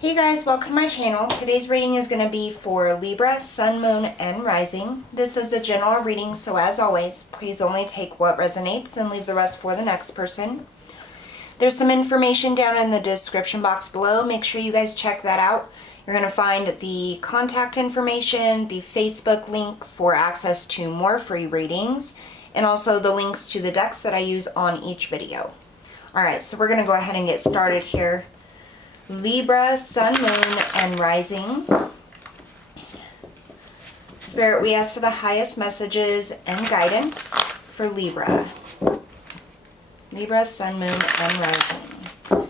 Hey guys, welcome to my channel. Today's reading is going to be for Libra, Sun, Moon, and Rising. This is a general reading, so as always, please only take what resonates and leave the rest for the next person. There's some information down in the description box below. Make sure you guys check that out. You're going to find the contact information, the Facebook link for access to more free readings, and also the links to the decks that I use on each video. Alright, so we're going to go ahead and get started here. Libra, Sun, Moon, and Rising. Spirit, we ask for the highest messages and guidance for Libra. Libra, Sun, Moon, and Rising.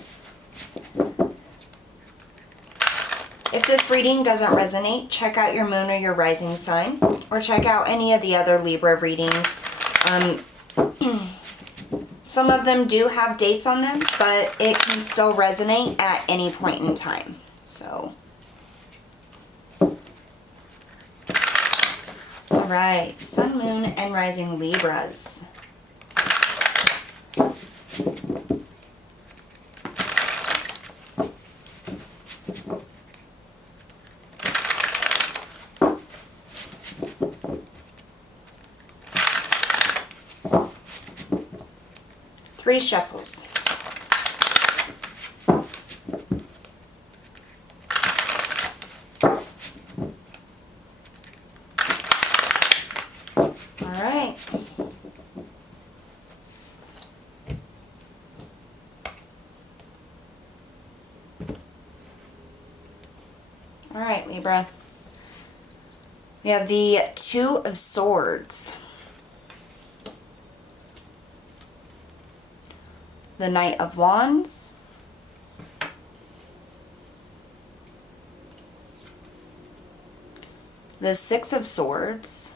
If this reading doesn't resonate, check out your Moon or your Rising sign, or check out any of the other Libra readings. Some of them do have dates on them, but it can still resonate at any point in time. So, all right, Sun, Moon, and Rising Libras. Three shuffles. All right. All right, Libra. We have the Two of Swords. The Knight of Wands, the Six of Swords,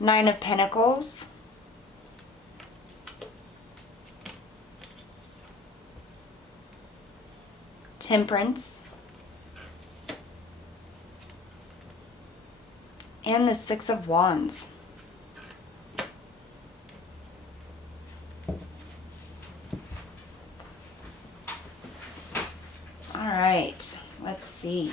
Nine of Pentacles, Temperance, and the Six of Wands. All right, let's see.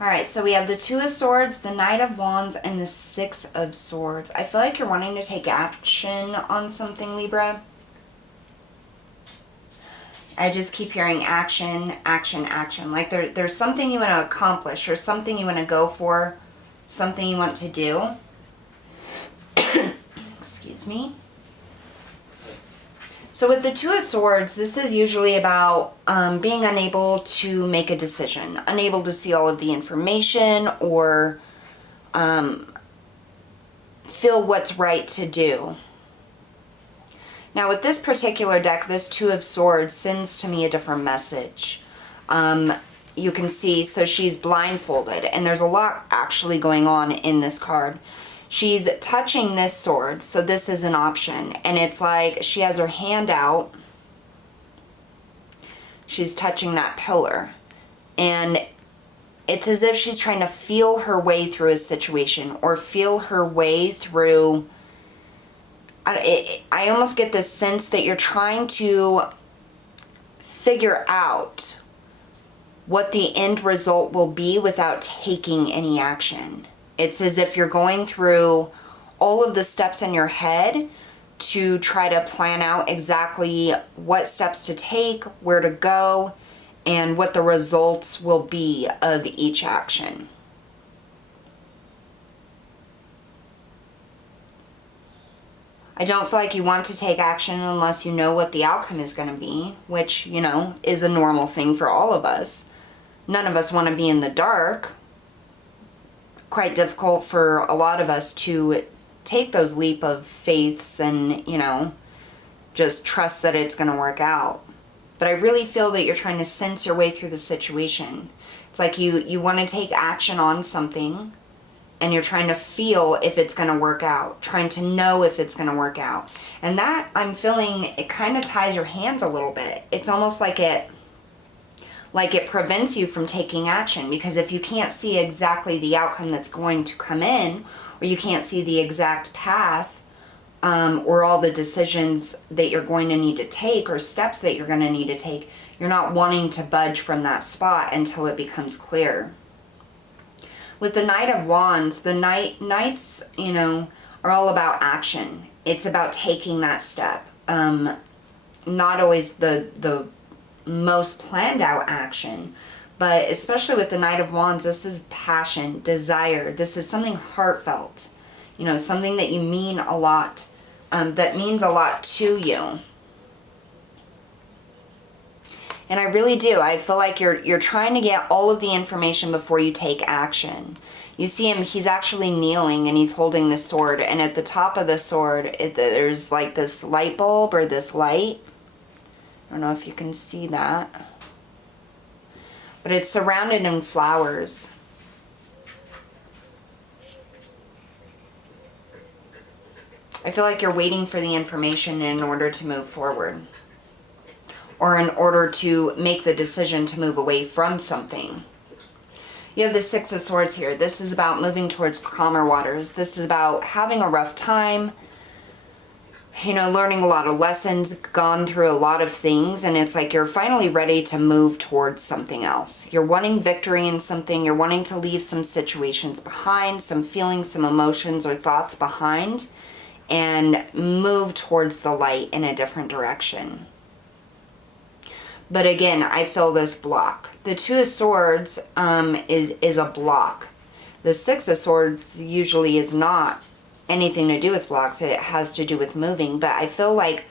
All right, so we have the Two of Swords, the Knight of Wands, and the Six of Swords. I feel like you're wanting to take action on something, Libra. I just keep hearing action, action, action. Like there's something you want to accomplish or something you want to go for, something you want to do. Excuse me. So with the Two of Swords, this is usually about being unable to make a decision, unable to see all of the information or feel what's right to do. Now with this particular deck, this Two of Swords sends to me a different message. You can see, so she's blindfolded, and there's a lot actually going on in this card. She's touching this sword, so this is an option, and it's like she has her hand out. She's touching that pillar, and it's as if she's trying to feel her way through a situation or feel her way through. I almost get this sense that you're trying to figure out what the end result will be without taking any action. It's as if you're going through all of the steps in your head to try to plan out exactly what steps to take, where to go, and what the results will be of each action. I don't feel like you want to take action unless you know what the outcome is going to be, which, you know, is a normal thing for all of us. None of us want to be in the dark. Quite difficult for a lot of us to take those leap of faiths and, you know, just trust that it's going to work out. But I really feel that you're trying to sense your way through the situation. It's like you want to take action on something, and you're trying to feel if it's going to work out, trying to know if it's going to work out. And that, I'm feeling, it kind of ties your hands a little bit. It's almost like it prevents you from taking action, because if you can't see exactly the outcome that's going to come in, or you can't see the exact path or all the decisions that you're going to need to take or steps that you're going to need to take, you're not wanting to budge from that spot until it becomes clear. With the Knight of Wands, the Knights, you know, are all about action. It's about taking that step. Not always the most planned out action, but especially with the Knight of Wands, this is passion, desire. This is something heartfelt, you know, something that you mean a lot, that means a lot to you. And I really do. I feel like you're trying to get all of the information before you take action. You see him, he's actually kneeling and he's holding this sword. And at the top of the sword, there's like this light bulb or this light. I don't know if you can see that. But it's surrounded in flowers. I feel like you're waiting for the information in order to move forward, or in order to make the decision to move away from something. You have the Six of Swords here. This is about moving towards calmer waters. This is about having a rough time, you know, learning a lot of lessons, gone through a lot of things, and it's like you're finally ready to move towards something else. You're wanting victory in something. You're wanting to leave some situations behind, some feelings, some emotions or thoughts behind, and move towards the light in a different direction. But again, I feel this block. The Two of Swords is a block. The Six of Swords usually is not anything to do with blocks. It has to do with moving. But I feel like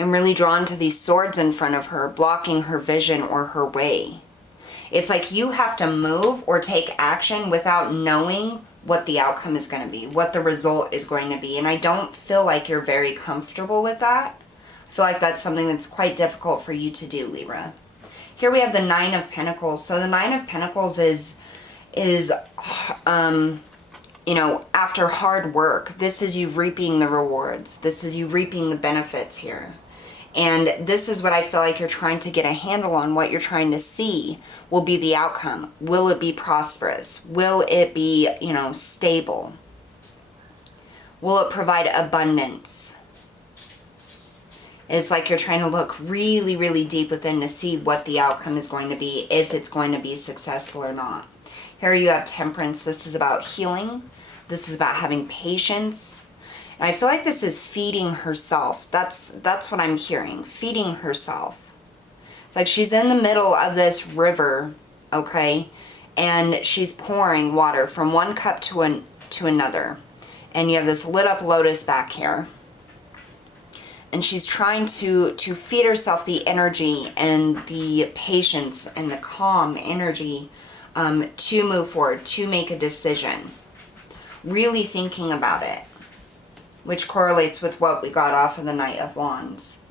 I'm really drawn to these swords in front of her, blocking her vision or her way. It's like you have to move or take action without knowing what the outcome is going to be, what the result is going to be. And I don't feel like you're very comfortable with that. I feel like that's something that's quite difficult for you to do, Libra. Here we have the Nine of Pentacles. So the Nine of Pentacles is you know, after hard work. This is you reaping the rewards. This is you reaping the benefits here. And this is what I feel like you're trying to get a handle on. What you're trying to see will be the outcome. Will it be prosperous? Will it be, you know, stable? Will it provide abundance? It's like you're trying to look really, really deep within to see what the outcome is going to be, if it's going to be successful or not. Here you have Temperance. This is about healing. This is about having patience. And I feel like this is feeding herself. That's what I'm hearing. Feeding herself. It's like she's in the middle of this river, okay? And she's pouring water from one cup to another. And you have this lit up lotus back here. And she's trying to feed herself the energy and the patience and the calm energy to move forward, to make a decision. Really thinking about it, which correlates with what we got off of the Knight of Wands.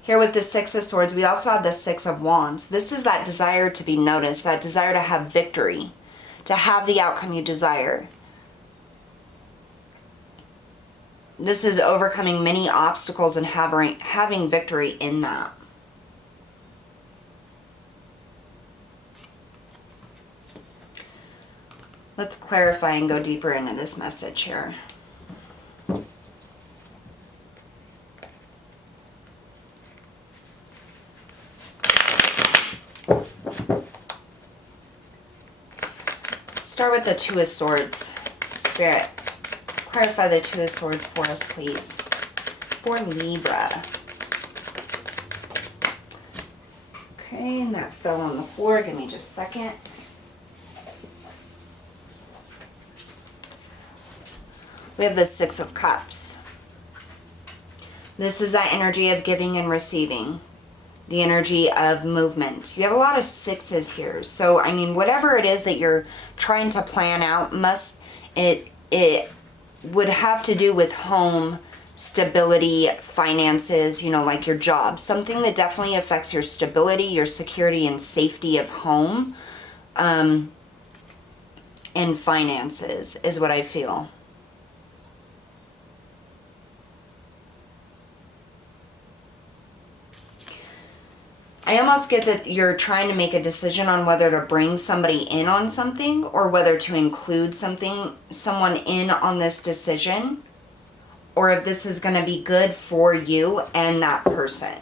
Here with the Six of Swords, we also have the Six of Wands. This is that desire to be noticed, that desire to have victory, to have the outcome you desire. This is overcoming many obstacles and having victory in that. Let's clarify and go deeper into this message here. Start with the Two of Swords. Spirit, clarify the Two of Swords for us, please. For Libra. Okay, and that fell on the floor. Give me just a second. We have the Six of Cups. This is that energy of giving and receiving. The energy of movement. You have a lot of sixes here. So, I mean, whatever it is that you're trying to plan out, it would have to do with home, stability, finances, you know, like your job. Something that definitely affects your stability, your security and safety of home, and finances is what I feel. I almost get that you're trying to make a decision on whether to bring somebody in on something or whether to include someone in on this decision. or if this is going to be good for you and that person.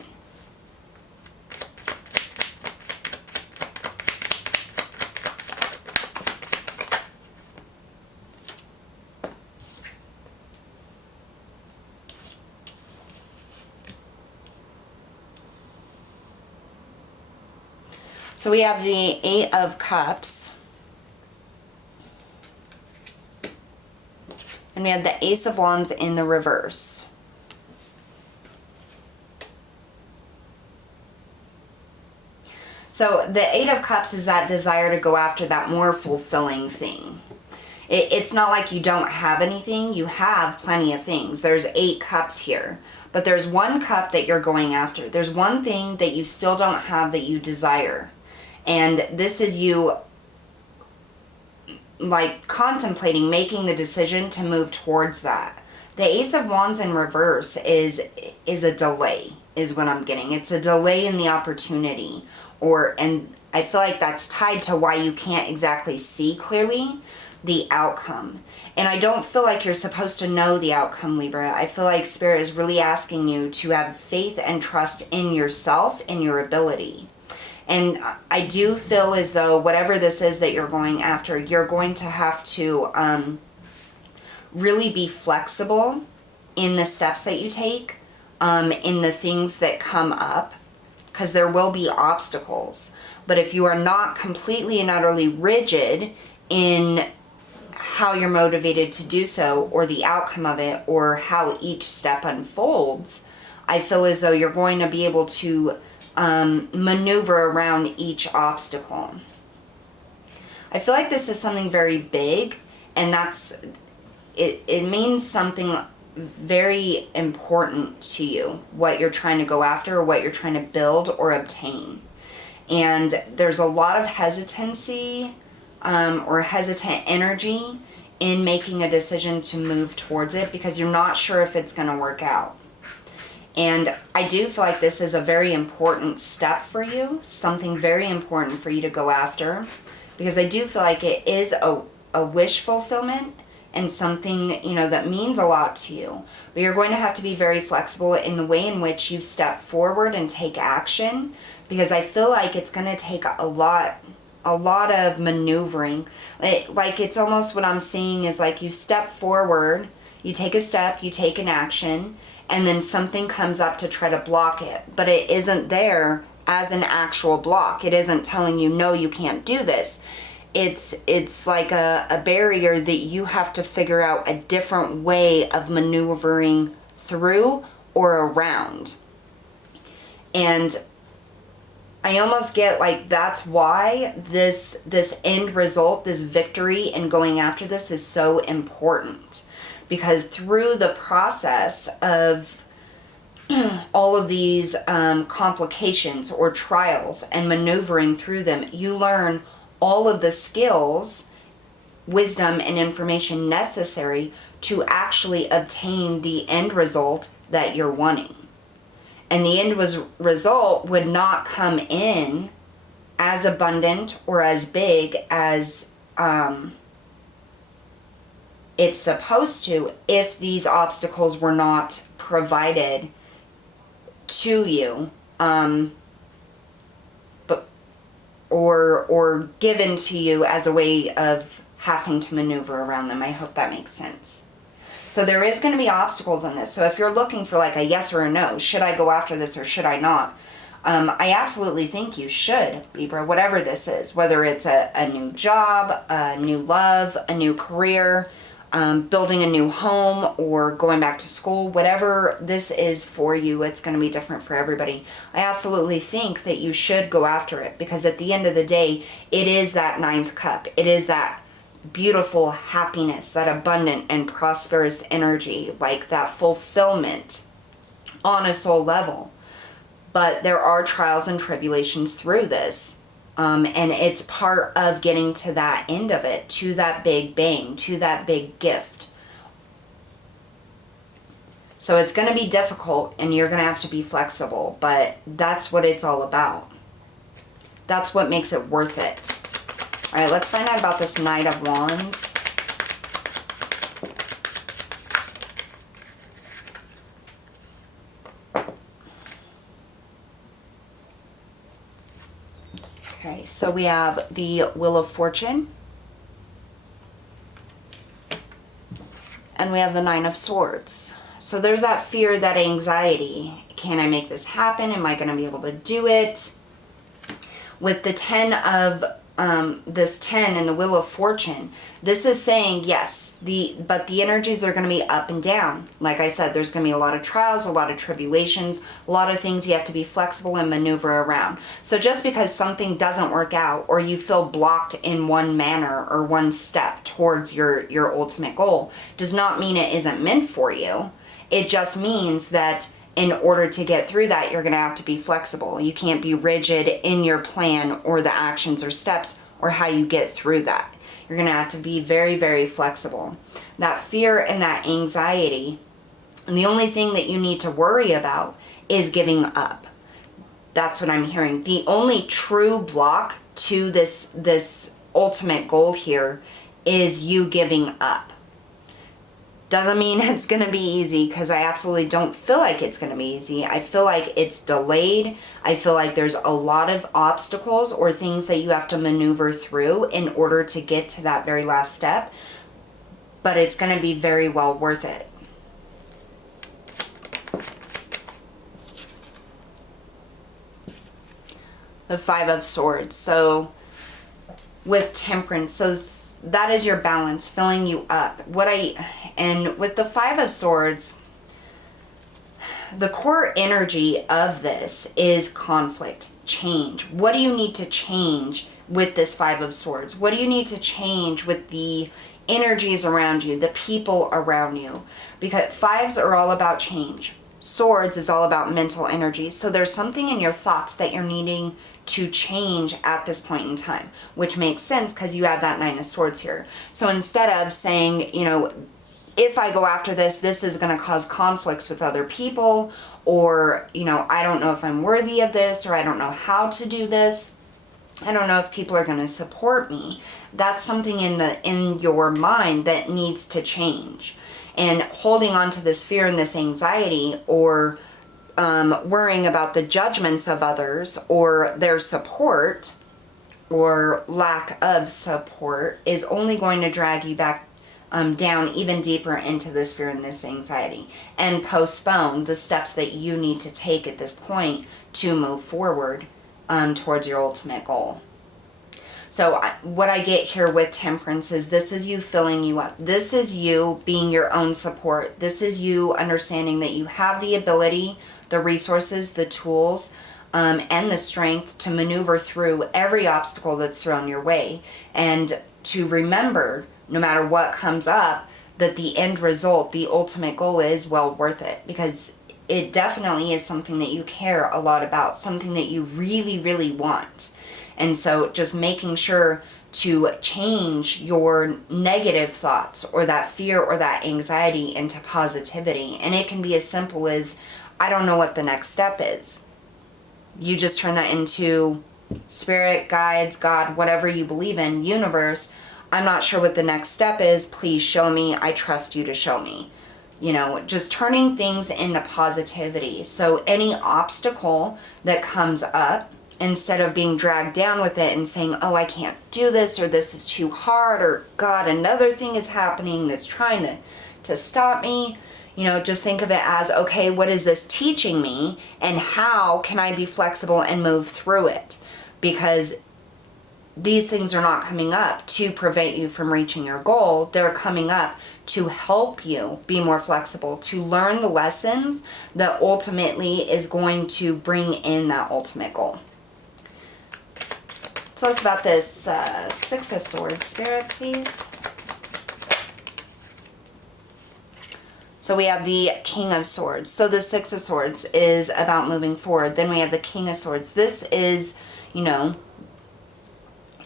So we have the Eight of Cups. And we have the Ace of Wands in the reverse. So the Eight of Cups is that desire to go after that more fulfilling thing. It's not like you don't have anything. You have plenty of things. There's 8 cups here. But there's one cup that you're going after. There's one thing that you still don't have that you desire. And this is you like contemplating making the decision to move towards that. The Ace of Wands in reverse is a delay, is what I'm getting. It's a delay in the opportunity, and I feel like that's tied to why you can't exactly see clearly the outcome. And I don't feel like you're supposed to know the outcome, Libra. I feel like Spirit is really asking you to have faith and trust in yourself and your ability. And I do feel as though whatever this is that you're going after, you're going to have to really be flexible in the steps that you take, in the things that come up, because there will be obstacles. But if you are not completely and utterly rigid in how you're motivated to do so, or the outcome of it, or how each step unfolds, I feel as though you're going to be able to maneuver around each obstacle. I feel like this is something very big, and it means something very important to you, what you're trying to go after, or what you're trying to build or obtain. And there's a lot of hesitancy or hesitant energy in making a decision to move towards it, because you're not sure if it's going to work out. And I do feel like this is a very important step for you, something very important for you to go after, because I do feel like it is a wish fulfillment and something, you know, that means a lot to you. But you're going to have to be very flexible in the way in which you step forward and take action, because I feel like it's going to take a lot of maneuvering. Like it's almost what I'm seeing is like you step forward, you take a step, you take an action, and then something comes up to try to block it. But it isn't there as an actual block. It isn't telling you, no, you can't do this. It's like a barrier that you have to figure out a different way of maneuvering through or around. And I almost get like that's why this end result, this victory in going after this is so important. Because through the process of all of these complications or trials and maneuvering through them, you learn all of the skills, wisdom, and information necessary to actually obtain the end result that you're wanting. And the end result would not come in as abundant or as big as it's supposed to if these obstacles were not provided to you, or given to you as a way of having to maneuver around them. I hope that makes sense. So there is going to be obstacles in this. So if you're looking for like a yes or a no, should I go after this or should I not? I absolutely think you should, Libra, whatever this is, whether it's a new job, a new love, a new career, building a new home, or going back to school, whatever this is for you, it's going to be different for everybody. I absolutely think that you should go after it, because at the end of the day, it is that 9th cup. It is that beautiful happiness, that abundant and prosperous energy, like that fulfillment on a soul level. But there are trials and tribulations through this. And it's part of getting to that end of it, to that big bang, to that big gift. So it's going to be difficult, and you're going to have to be flexible, but that's what it's all about. That's what makes it worth it. All right, let's find out about this Knight of Wands. Okay, so we have the Wheel of Fortune. And we have the Nine of Swords. So there's that fear, that anxiety. Can I make this happen? Am I going to be able to do it? With the 10 of, this 10 and the Wheel of Fortune, this is saying yes, but the energies are going to be up and down. Like I said, there's going to be a lot of trials, a lot of tribulations, a lot of things you have to be flexible and maneuver around. So just because something doesn't work out, or you feel blocked in one manner or one step towards your ultimate goal, does not mean it isn't meant for you. It just means that in order to get through that, you're going to have to be flexible. You can't be rigid in your plan or the actions or steps or how you get through that. You're going to have to be very, very flexible. That fear and that anxiety, and the only thing that you need to worry about is giving up. That's what I'm hearing. The only true block to this ultimate goal here is you giving up. Doesn't mean it's going to be easy, because I absolutely don't feel like it's going to be easy. I feel like it's delayed. I feel like there's a lot of obstacles or things that you have to maneuver through in order to get to that very last step. But it's going to be very well worth it. The Five of Swords. So with Temperance, so that is your balance, filling you up. And with the Five of Swords, the core energy of this is conflict, change. What do you need to change with this Five of Swords? What do you need to change with the energies around you, the people around you? Because fives are all about change. Swords is all about mental energy. So there's something in your thoughts that you're needing to change at this point in time, which makes sense because you have that Nine of Swords here. So instead of saying, you know, if I go after this, this is going to cause conflicts with other people, or, you know, I don't know if I'm worthy of this, or I don't know how to do this. I don't know if people are going to support me. That's something in your mind that needs to change. And holding on to this fear and this anxiety, or worrying about the judgments of others or their support or lack of support, is only going to drag you back down even deeper into this fear and this anxiety, and postpone the steps that you need to take at this point to move forward towards your ultimate goal. So what I get here with Temperance is this is you filling you up. This is you being your own support. This is you understanding that you have the ability, the resources, the tools, and the strength to maneuver through every obstacle that's thrown your way. And to remember, no matter what comes up, that the end result, the ultimate goal, is well worth it. Because it definitely is something that you care a lot about, something that you really, really want. And so just making sure to change your negative thoughts or that fear or that anxiety into positivity. And it can be as simple as, I don't know what the next step is. You just turn that into spirit, guides, God, whatever you believe in, universe. I'm not sure what the next step is. Please show me. I trust you to show me. You know, just turning things into positivity. So any obstacle that comes up, instead of being dragged down with it and saying, oh, I can't do this, or this is too hard, or God, another thing is happening that's trying to stop me. You know, just think of it as, okay, what is this teaching me, and how can I be flexible and move through it? Because these things are not coming up to prevent you from reaching your goal. They're coming up to help you be more flexible, to learn the lessons that ultimately is going to bring in that ultimate goal. Tell us about this Six of Swords, Spirit, please. So we have the King of Swords. So the Six of Swords is about moving forward. Then we have the King of Swords. This is, you know,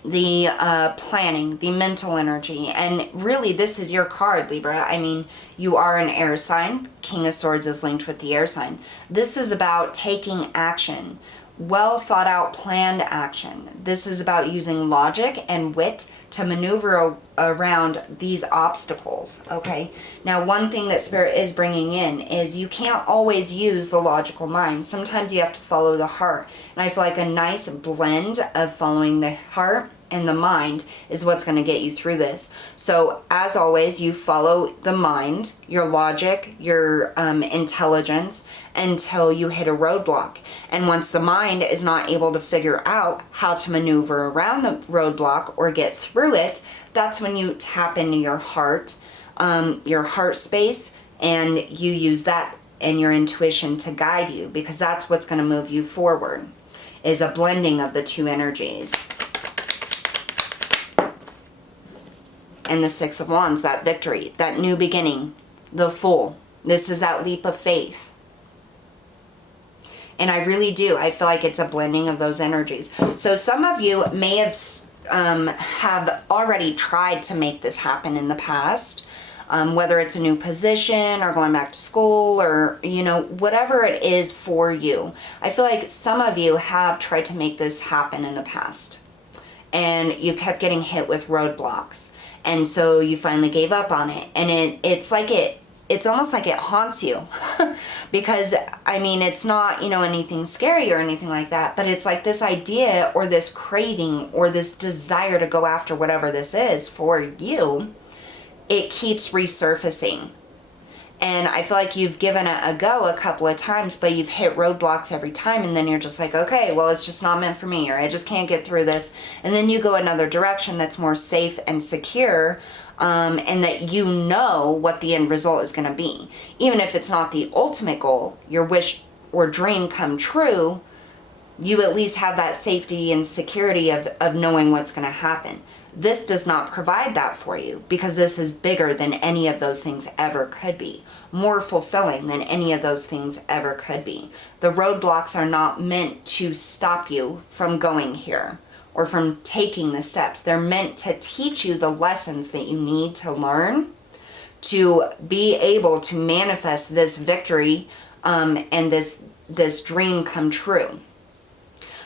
the planning, the mental energy. And really, this is your card, Libra. I mean, you are an air sign. King of Swords is linked with the air sign. This is about taking action. Well thought out, planned action. This is about using logic and wit to maneuver around these obstacles, okay? Now, one thing that Spirit is bringing in is you can't always use the logical mind. Sometimes you have to follow the heart. And I feel like a nice blend of following the heart and the mind is what's going to get you through this. So, as always, you follow the mind, your logic, your intelligence, until you hit a roadblock. And once the mind is not able to figure out how to maneuver around the roadblock or get through it, that's when you tap into your heart space, and you use that and your intuition to guide you, because that's what's going to move you forward, is a blending of the two energies. And the Six of Wands, that victory, that new beginning, the Fool. This is that leap of faith. And I really do. I feel like it's a blending of those energies. So some of you may have already tried to make this happen in the past, whether it's a new position or going back to school or, you know, whatever it is for you. I feel like some of you have tried to make this happen in the past, and you kept getting hit with roadblocks. And so you finally gave up on it. And it's almost like it haunts you because, I mean, it's not, you know, anything scary or anything like that, but it's like this idea or this craving or this desire to go after whatever this is for you, it keeps resurfacing. And I feel like you've given it a go a couple of times, but you've hit roadblocks every time, and then you're just like, okay, well, it's just not meant for me, or I just can't get through this. And then you go another direction that's more safe and secure, and that you know what the end result is going to be. Even if it's not the ultimate goal, your wish or dream come true, you at least have that safety and security of knowing what's going to happen. This does not provide that for you, because this is bigger than any of those things ever could be. More fulfilling than any of those things ever could be. The roadblocks are not meant to stop you from going here or from taking the steps. They're meant to teach you the lessons that you need to learn to be able to manifest this victory and this dream come true.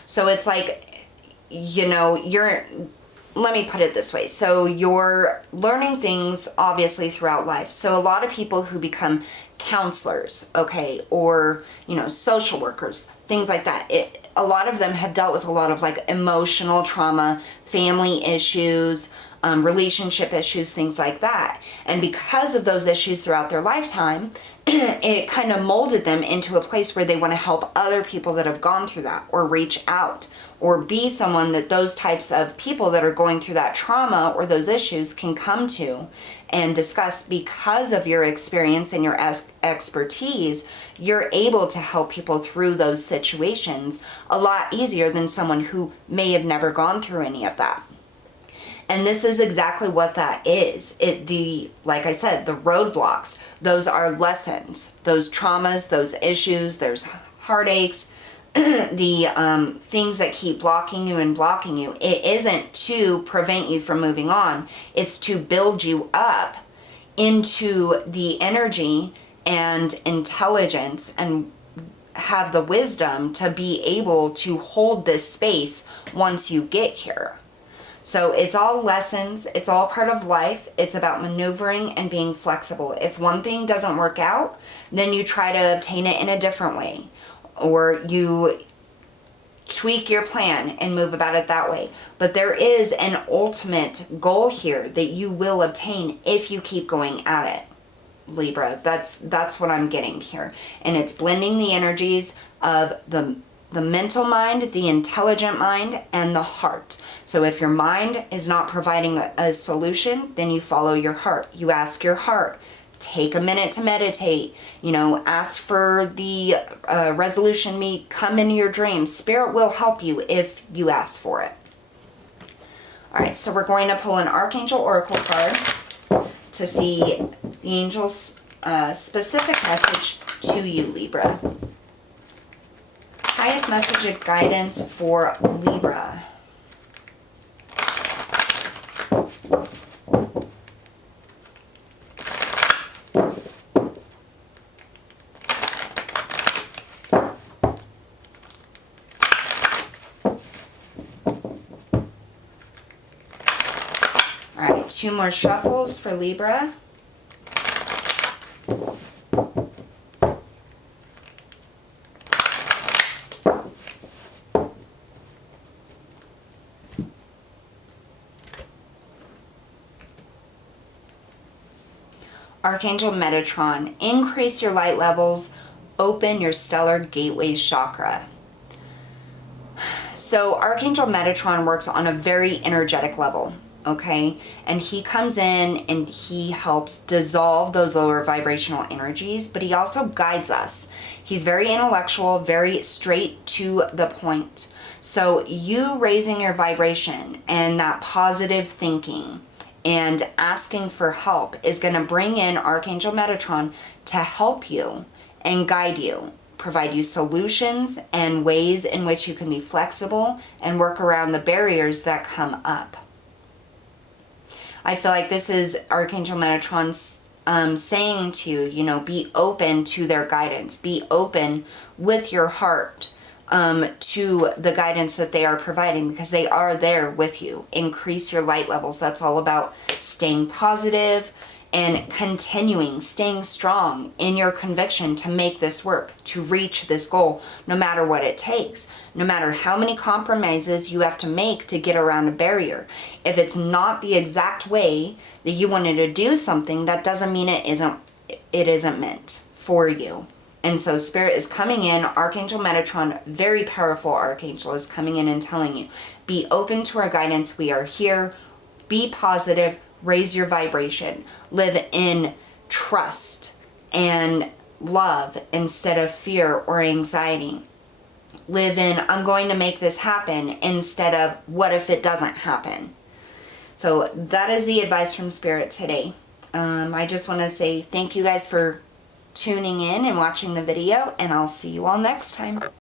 So it's like, you know, let me put it this way. So you're learning things obviously throughout life. So a lot of people who become counselors, okay, or, you know, social workers, things like that, a lot of them have dealt with a lot of like emotional trauma, family issues, relationship issues, things like that. And because of those issues throughout their lifetime, it kind of molded them into a place where they want to help other people that have gone through that, or reach out, or be someone that those types of people that are going through that trauma or those issues can come to and discuss. Because of your experience and your expertise, you're able to help people through those situations a lot easier than someone who may have never gone through any of that. And this is exactly what that is. Like I said, the roadblocks, those are lessons, those traumas, those issues, there's heartaches, the things that keep blocking you. It isn't to prevent you from moving on. It's to build you up into the energy and intelligence and have the wisdom to be able to hold this space once you get here. So it's all lessons. It's all part of life. It's about maneuvering and being flexible. If one thing doesn't work out, then you try to obtain it in a different way, or you tweak your plan and move about it that way. But there is an ultimate goal here that you will obtain if you keep going at it, Libra. That's what I'm getting here. And it's blending the energies of the mental mind, the intelligent mind, and the heart. So if your mind is not providing a solution, then you follow your heart. You ask your heart. Take a minute to meditate, you know, ask for the resolution meet, come into your dreams. Spirit will help you if you ask for it. All right, so we're going to pull an Archangel Oracle card to see the angel's specific message to you, Libra. Highest message of guidance for Libra. 2 more shuffles for Libra. Archangel Metatron, increase your light levels, open your stellar gateway chakra. So Archangel Metatron works on a very energetic level, okay? And he comes in and he helps dissolve those lower vibrational energies, but he also guides us. He's very intellectual, very straight to the point. So you raising your vibration and that positive thinking and asking for help is going to bring in Archangel Metatron to help you and guide you, provide you solutions and ways in which you can be flexible and work around the barriers that come up. I feel like this is Archangel Metatron saying to you, you know, be open to their guidance, be open with your heart to the guidance that they are providing, because they are there with you. Increase your light levels. That's all about staying positive and continuing, staying strong in your conviction to make this work, to reach this goal, no matter what it takes, no matter how many compromises you have to make to get around a barrier. If it's not the exact way that you wanted to do something, that doesn't mean it isn't meant for you. And so Spirit is coming in, Archangel Metatron, very powerful Archangel, is coming in and telling you, be open to our guidance. We are here. Be positive. Raise your vibration. Live in trust and love instead of fear or anxiety. Live in, I'm going to make this happen, instead of, what if it doesn't happen? So that is the advice from Spirit today. I just want to say thank you guys for tuning in and watching the video, and I'll see you all next time.